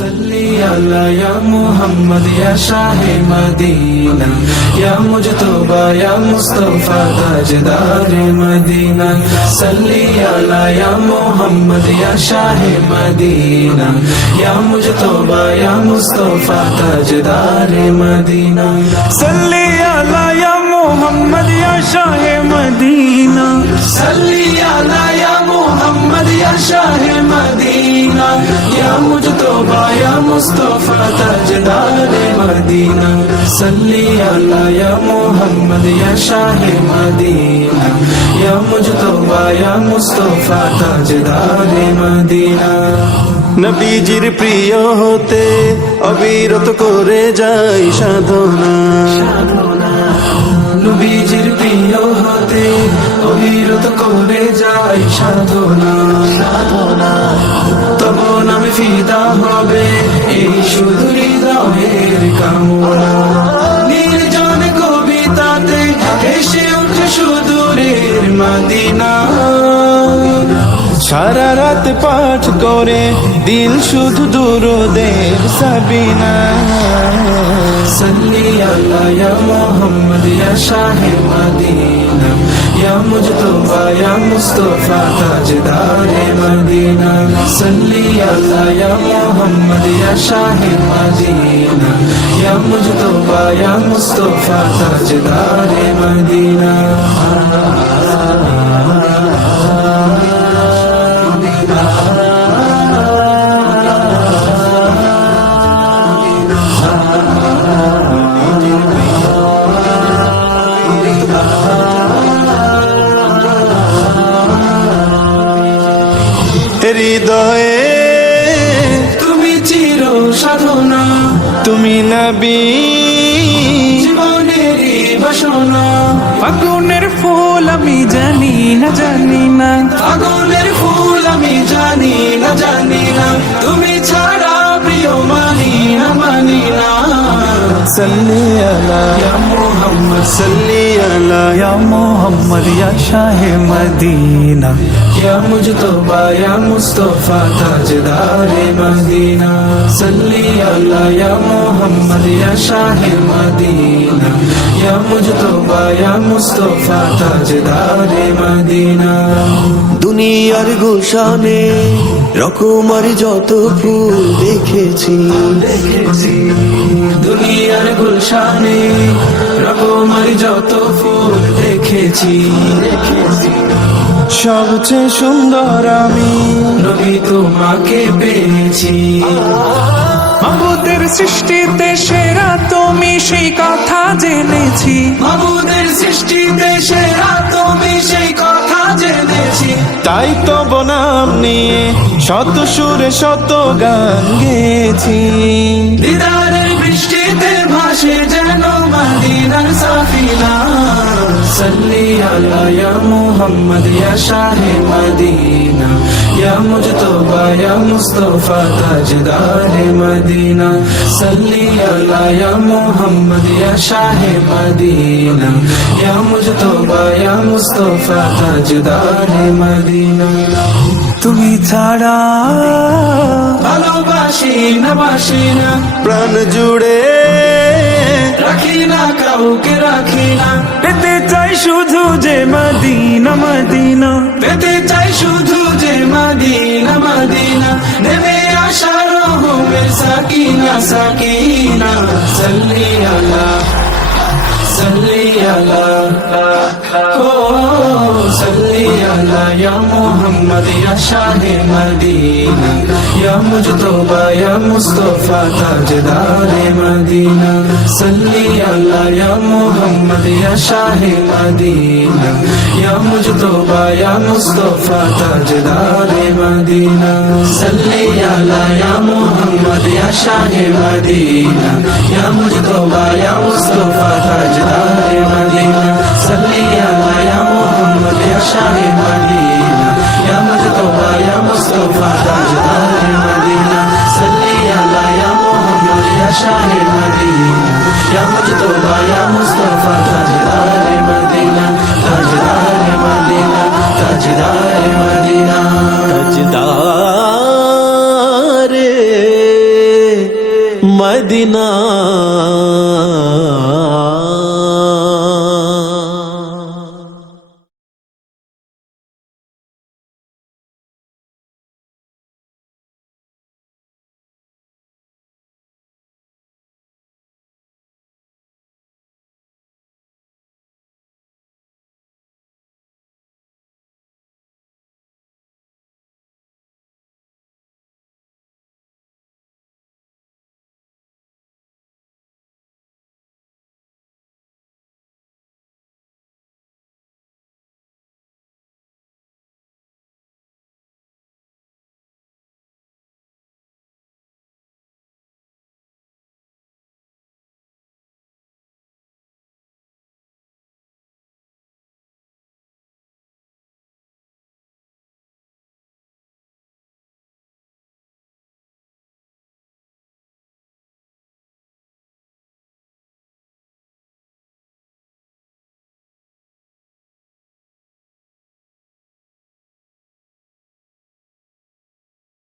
सल्ली अला या मोहम्मद या शाहे मदीना या मुजतबा या मुस्तफा ताजदार मदीना सल्ली अला या मोहम्मद या शाहे मदीना या मुजतबा या मुस्तफा ताजदार मदीना सल्ली अला या मोहम्मद या शाहे मदीना सल्ली अला या मोहम्मद या शाहे मदीना या मुजतबा या मुस्तफा ताजदार मदीना सल्ली अला या मोहम्मद या शाहे मदीना या मुजतबा या मुस्तफा ताजदार मदीना নবীজির প্রিয় হতে অবিরত করে যাই সাধনা নবীজির প্রিয় হতে অবিরত করে যাই সাধনা তবু নামে ফিদা হবে এই শুধু হৃদয়ের কামনা নির্জন কবিতাতে এসে উঠে সুদূরের মদিনা সারা রাত পাঠ করে দিল শুধু দুরুদের সাবিনা सल्ली अला या मोहम्मद या शाहे मदीना या मुजतबा या मुस्तफा ताजदार मदीना सल्ली अला या मोहम्मद या शाहे मदीना या मुजतबा या मुस्तफा ताजदार मदीना হৃদয়ে তুমি চির সাধনা তুমি নবী জীবনেরই বাসনা ফাগুনের ফুল আমি জানি না আগুনের ফুল আমি জানি না তুমি ছাড়া প্রিয় মানি না सल्ली अला या मोहम्मद सल्ली अला या मोहम्मद या शाहे मदीना या मुजतबा या मुस्तफा ताजदार मदीना सल्ली अला या मोहम्मद या शाहे मदीना या मुजतबा या मुस्तफा ताजदार मदीना দুনিয়ার গুলশানে রকমার যত ফুল দেখেছি দুনিয়ার গুলশানে রকমার যত ফুল দেখেছি সবচেয়ে সুন্দর আমি নবী তোমাকে পেয়েছি মাবুদের সৃষ্টিতে সেরা তুমি সেই কথা জেনেছি মাবুদের সৃষ্টিতে সেরা তুমি সেই কথা জেনেছি তাই তো বনাম নিয়ে শত সুরে শত গান গেছি দিদারের বৃষ্টিতে ভাসে যেন মদিনার সাফিনা सल्ली अला या मोहम्मद या शाहे मदीना या मुजतबा या मुस्तफा ताजदार मदीना सल्ली अला या मोहम्मद या शाहे मदीना या मुजतबा या मुस्तफा ताजदार मदीना তুমি ছাড়া ভালোবাসি না প্রাণ জুড়ে রাখি না কাউকে রাখি না পেতে চাই শুধু যে মদিনা পেতে চাই শুধু যে মদিনা নেমে আসা রহমের সাকিনা সল্লি আলা ও सल्ली अला या मोहम्मद या शाहे मदीना या मुजतबा या मुस्तफा ताजदार मदीना सल्ली अला या मोहम्मद या शाहे मदीना या मुजतबा या मुस्तफा ताजदार मदीना सल्ली अला या मोहम्मद या शाहे मदीना या मुजतबा या मुस्तफा ताजदार मदीना सल्ली अला या मोहम्मद या शाहे मदीना या मुजतबा या मुस्तफा ताजदार मदीना सल्ली अला या मोहम्मद या शाहे मदीना या मुजतबा या मुस्तफा ताजदार मदीना ताजदार मदीना ताजदार मदीना তাজদারে মদিনা